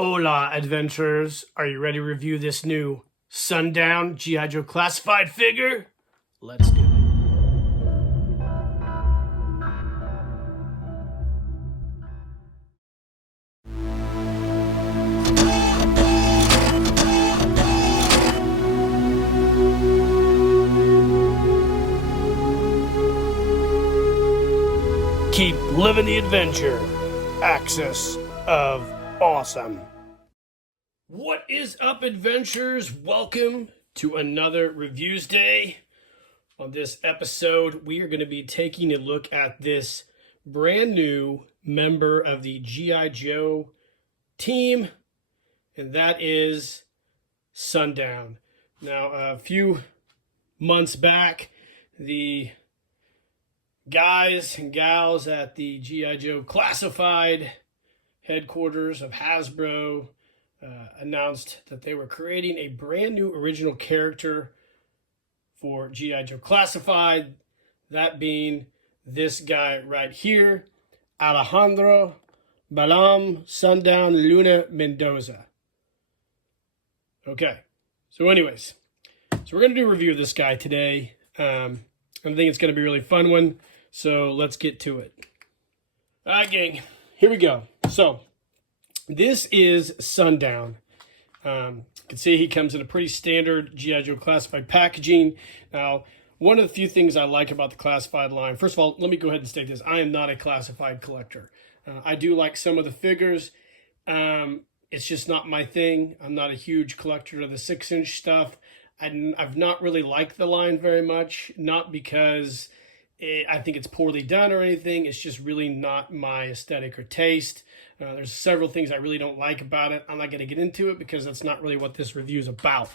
Hola, adventurers. Are you ready to review this new Sundown G.I. Joe classified figure? Let's do it. Keep living the adventure. Axis of Awesome. What is up, adventurers? Welcome to another Reviews Day. On this episode, we are going to be taking a look at this brand new member of the G.I. Joe team, and that is Sundown. Now, a few months back, the guys and gals at the G.I. Joe Classified headquarters of Hasbro announced that they were creating a brand new original character for G.I. Joe Classified, that being this guy right here, Alejandro Balam Sundown Luna Mendoza. Okay, so anyways, we're going to do a review of this guy today. I think it's going to be a really fun one, so let's get to it. All right, gang, here we go. So, this is Sundown. You can see he comes in a pretty standard G.I. Joe Classified packaging. Now, one of the few things I like about the Classified line, first of all, let me go ahead and state this. I am not a Classified collector. I do like some of the figures. It's just not my thing. I'm not a huge collector of the 6-inch stuff. I've not really liked the line very much, not because I think it's poorly done or anything. It's just really not my aesthetic or taste. There's several things I really don't like about it. I'm not going to get into it because that's not really what this review is about.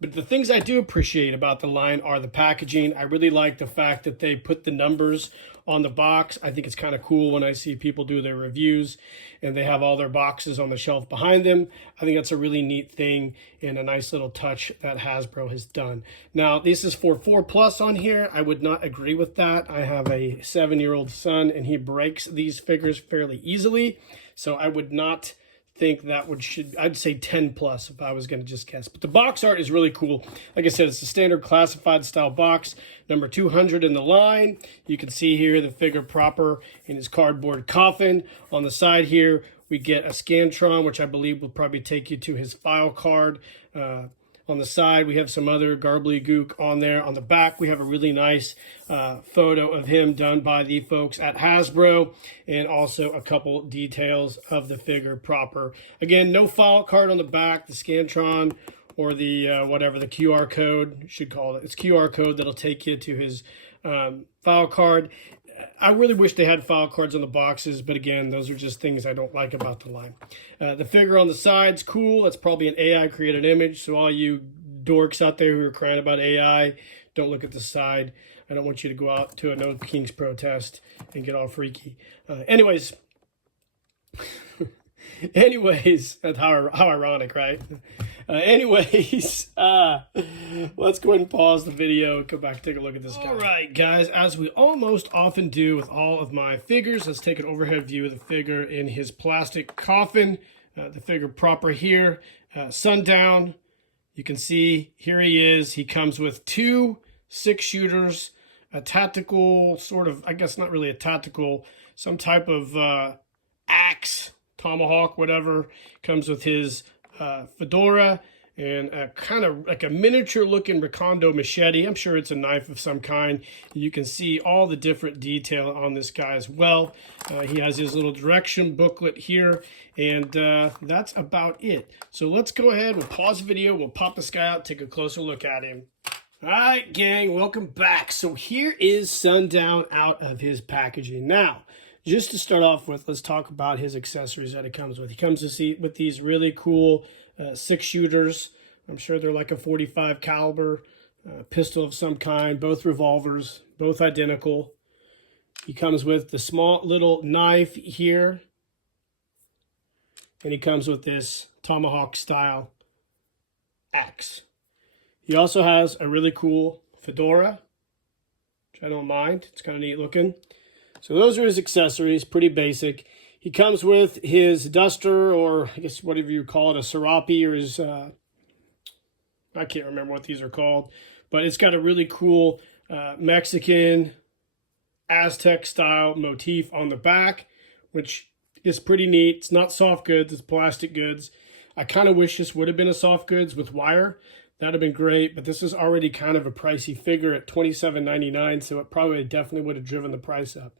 But the things I do appreciate about the line are the packaging. I really like the fact that they put the numbers on the box. I think it's kind of cool when I see people do their reviews and they have all their boxes on the shelf behind them. I think that's a really neat thing and a nice little touch that Hasbro has done. Now, this is for 4+ on here. I would not agree with that. I have a 7-year-old son and he breaks these figures fairly easily. So I would not think that I'd say 10+ if I was going to just guess. But the box art is really cool. Like I said, it's a standard Classified style box, number 200 in the line. You can see here the figure proper in his cardboard coffin. On the side here, we get a Scantron, which I believe will probably take you to his file card. On the side, we have some other gook on there. On the back, we have a really nice photo of him done by the folks at Hasbro, and also a couple details of the figure proper. Again, no file card on the back, the Scantron, or the whatever the QR code, should call it. It's QR code that'll take you to his file card. I really wish they had file cards on the boxes, but again, those are just things I don't like about the line. The figure on the side's cool. That's probably an AI created image, so all you dorks out there who are crying about AI, don't look at the side. I don't want you to go out to a No Kings protest and get all freaky. Anyways, that's how ironic, right? Let's go ahead and pause the video and come back and take a look at this guy. All right, guys, as we almost often do with all of my figures, let's take an overhead view of the figure in his plastic coffin. The figure proper here, Sundown. You can see here he is. He comes with 2 6-shooters, a tactical sort of, I guess not really a tactical, some type of axe, tomahawk, whatever. Comes with his fedora and a kind of like a miniature looking Recondo machete. I'm sure it's a knife of some kind. You can see all the different detail on this guy as well. He has his little direction booklet here, and that's about it. So let's go ahead, we'll pause the video, we'll pop this guy out, take a closer look at him. All right, gang, welcome back. So here is Sundown out of his packaging. Now, just to start off with, let's talk about his accessories that it comes with. He comes with these really cool 6-shooters. I'm sure they're like a .45 caliber pistol of some kind, both revolvers, both identical. He comes with the small little knife here, and he comes with this tomahawk style axe. He also has a really cool fedora, which I don't mind. It's kind of neat looking. So those are his accessories, pretty basic. He comes with his duster, or I guess whatever you call it, a serape, or his, I can't remember what these are called, but it's got a really cool Mexican Aztec style motif on the back, which is pretty neat. It's not soft goods, it's plastic goods. I kind of wish this would have been a soft goods with wire. That'd have been great, but this is already kind of a pricey figure at $27.99, so it probably definitely would have driven the price up.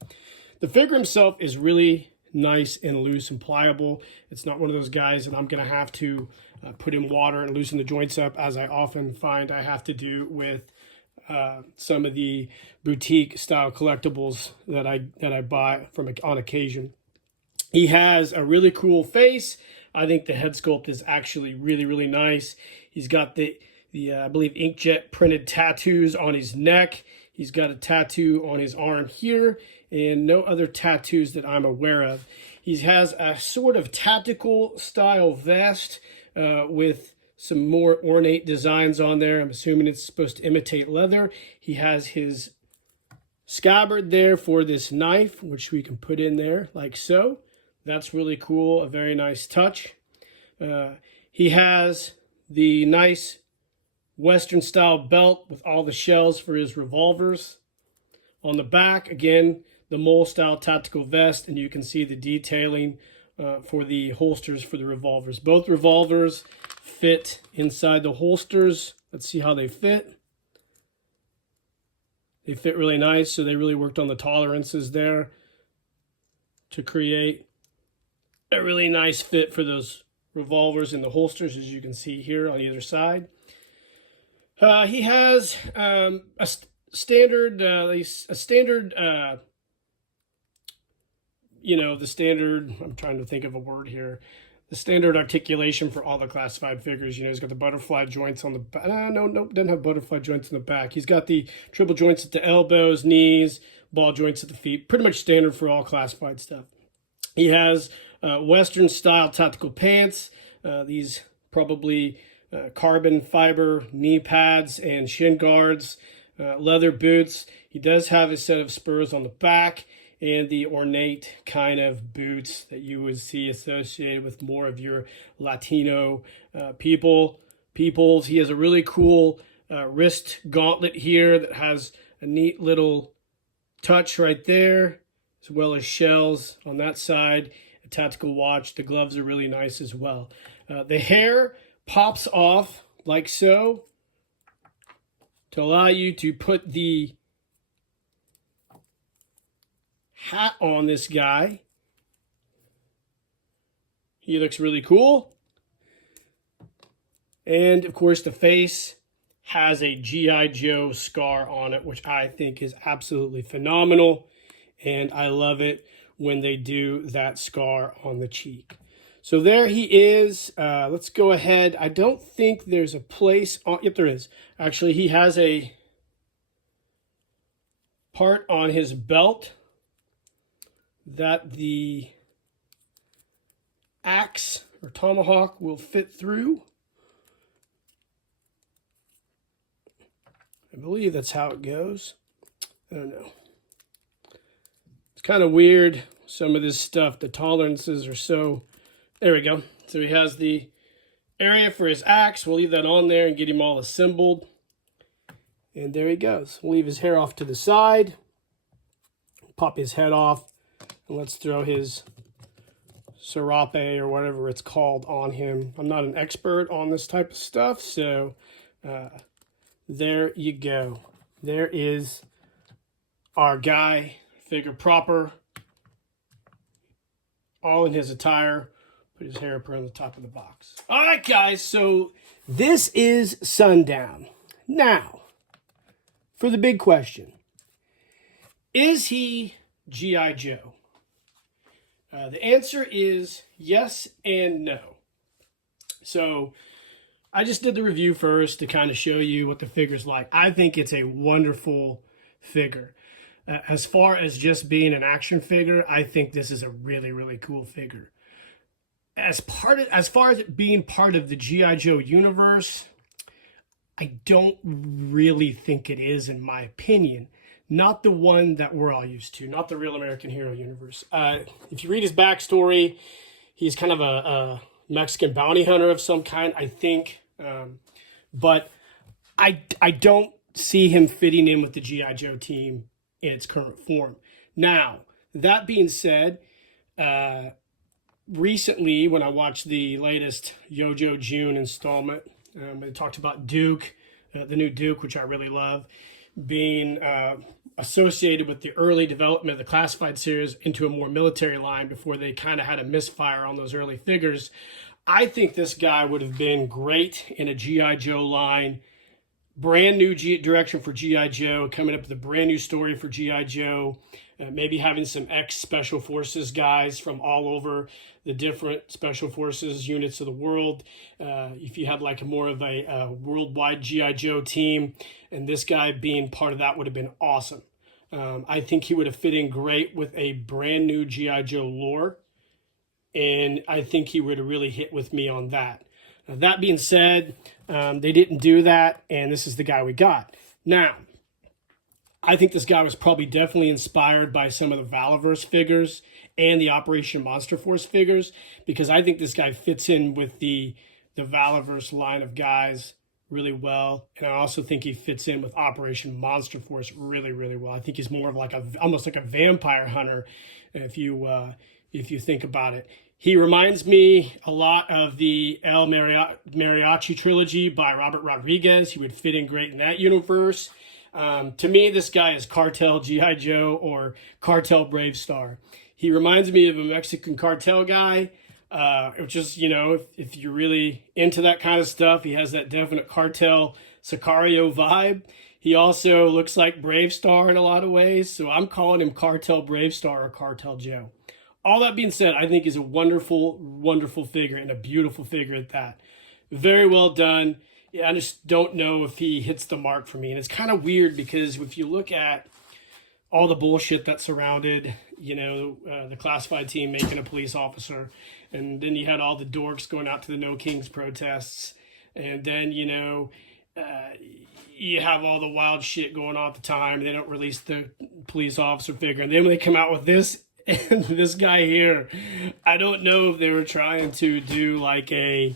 The figure himself is really nice and loose and pliable. It's not one of those guys that I'm going to have to put in water and loosen the joints up, as I often find I have to do with some of the boutique style collectibles that I buy on occasion. He has a really cool face. I think the head sculpt is actually really, really nice. He's got the I believe inkjet printed tattoos on his neck. He's got a tattoo on his arm here, and no other tattoos that I'm aware of. He has a sort of tactical style vest with some more ornate designs on there. I'm assuming it's supposed to imitate leather. He has his scabbard there for this knife, which we can put in there like so. That's really cool, a very nice touch. He has the nice Western style belt with all the shells for his revolvers. On the back, again, the mole style tactical vest, and you can see the detailing for the holsters for the revolvers. Both revolvers fit inside the holsters. Let's see how they fit. They fit really nice, so they really worked on the tolerances there to create a really nice fit for those revolvers in the holsters, as you can see here on either side. He has a standard, you know, the standard, I'm trying to think of a word here, the standard articulation for all the classified figures. You know, he's got the butterfly joints on the back. No, doesn't have butterfly joints in the back. He's got the triple joints at the elbows, knees, ball joints at the feet. Pretty much standard for all classified stuff. He has Western style tactical pants. These probably carbon fiber knee pads and shin guards, leather boots. He does have a set of spurs on the back and the ornate kind of boots that you would see associated with more of your Latino peoples. He has a really cool wrist gauntlet here that has a neat little touch right there, as well as shells on that side. A tactical watch. The gloves are really nice as well. The hair pops off like so to allow you to put the hat on this guy. He looks really cool. And of course the face has a G.I. Joe scar on it, which I think is absolutely phenomenal. And I love it when they do that scar on the cheek. So there he is. Let's go ahead. I don't think there's a place on, yep, there is. Actually, he has a part on his belt that the axe or tomahawk will fit through. I believe that's how it goes. I don't know. It's kind of weird. Some of this stuff, the tolerances are so... There we go. So he has the area for his axe. We'll leave that on there and get him all assembled. And there he goes. We'll leave his hair off to the side. Pop his head off. And let's throw his serape or whatever it's called on him. I'm not an expert on this type of stuff, so there you go. There is our guy, figure proper, all in his attire. Put his hair up around the top of the box. All right, guys, so this is Sundown. Now, for the big question, is he G.I. Joe? The answer is yes and no. So I just did the review first to kind of show you what the figure's like. I think it's a wonderful figure. As far as just being an action figure, I think this is a really, really cool figure. As far as it being part of the G.I. Joe universe, I don't really think it is, in my opinion. not the one that we're all used to, not the Real American Hero universe. If you read his backstory, he's kind of a Mexican bounty hunter of some kind, I think. But I don't see him fitting in with the G.I. Joe team in its current form. Now, that being said, recently when I watched the latest Yojo June installment, it talked about Duke, the new Duke, which I really love, being associated with the early development of the classified series into a more military line before they kind of had a misfire on those early figures. I think this guy would have been great in a G.I. Joe line. Brand new direction for G.I. Joe, coming up with a brand new story for G.I. Joe, maybe having some ex-Special Forces guys from all over the different Special Forces units of the world. If you had like more of a worldwide G.I. Joe team, and this guy being part of that would have been awesome. I think he would have fit in great with a brand new G.I. Joe lore, and I think he would have really hit with me on that. Now, that being said, they didn't do that, and this is the guy we got. Now, I think this guy was probably definitely inspired by some of the Valaverse figures and the Operation Monster Force figures, because I think this guy fits in with the Valaverse line of guys really well, and I also think he fits in with Operation Monster Force really, really well. I think he's more of like almost like a vampire hunter, if you think about it. He reminds me a lot of the El Mariachi trilogy by Robert Rodriguez. He would fit in great in that universe. To me, this guy is Cartel G.I. Joe or Cartel Brave Star. He reminds me of a Mexican cartel guy, which is, you know, if you're really into that kind of stuff, he has that definite Cartel Sicario vibe. He also looks like Brave Star in a lot of ways, so I'm calling him Cartel Brave Star or Cartel Joe. All that being said, I think he's a wonderful, wonderful figure and a beautiful figure at that. Very well done. Yeah, I just don't know if he hits the mark for me. And it's kind of weird because if you look at all the bullshit that surrounded, you know, the classified team making a police officer, and then you had all the dorks going out to the No Kings protests, and then, you know, you have all the wild shit going on at the time. They don't release the police officer figure. And then when they come out with this, and this guy here, I don't know if they were trying to do like a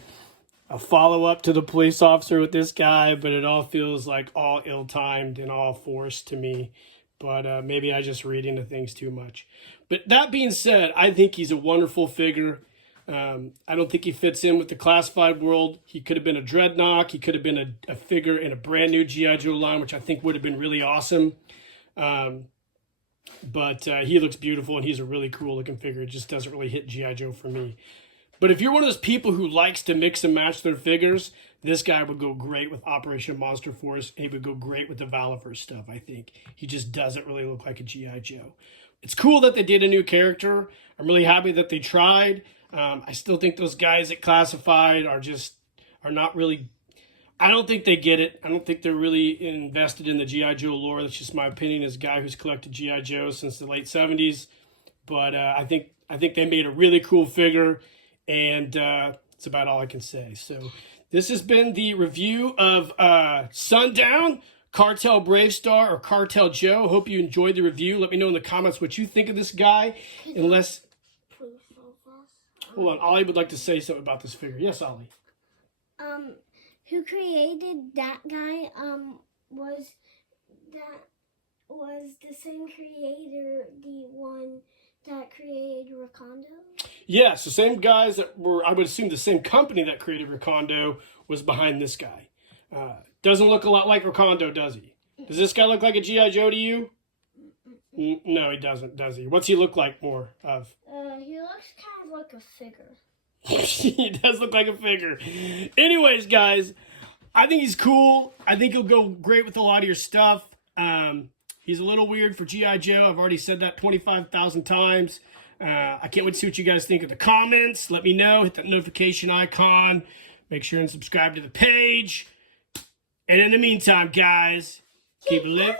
follow-up to the police officer with this guy, but it all feels like all ill-timed and all forced to me. But maybe I just read into things too much. But that being said, I think he's a wonderful figure. I don't think he fits in with the classified world. He could have been a Dreadnought. He could have been a figure in a brand new G.I. Joe line, which I think would have been really awesome. But he looks beautiful, and he's a really cool looking figure. It just doesn't really hit G.I. Joe for me. But if you're one of those people who likes to mix and match their figures, this guy would go great with Operation Monster Force, and he would go great with the Valaverse stuff, I think. He just doesn't really look like a G.I. Joe. It's cool that they did a new character. I'm really happy that they tried. I still think those guys at Classified are not really... I don't think they get it. I don't think they're really invested in the G.I. Joe lore. That's just my opinion as a guy who's collected G.I. Joe since the late 70s. But I think they made a really cool figure, and it's about all I can say. So this has been the review of Sundown, Cartel Brave Star, or Cartel Joe. Hope you enjoyed the review. Let me know in the comments what you think of this guy. Unless... Hold on, Ollie would like to say something about this figure. Yes, Ollie. Who created that guy was the same creator, the one that created Recondo? Yes, the same guys that were, I would assume the same company that created Recondo was behind this guy. Doesn't look a lot like Recondo, does he? Does this guy look like a G.I. Joe to you? No, he doesn't, does he? What's he look like more of? He looks kind of like a figure. He does look like a figure. Anyways, guys, I think he's cool. I think he'll go great with a lot of your stuff. He's a little weird for G.I. Joe. I've already said that 25,000 times. I can't wait to see what you guys think in the comments. Let me know. Hit that notification icon. Make sure and subscribe to the page. And in the meantime, guys, keep it lit.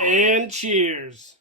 And cheers.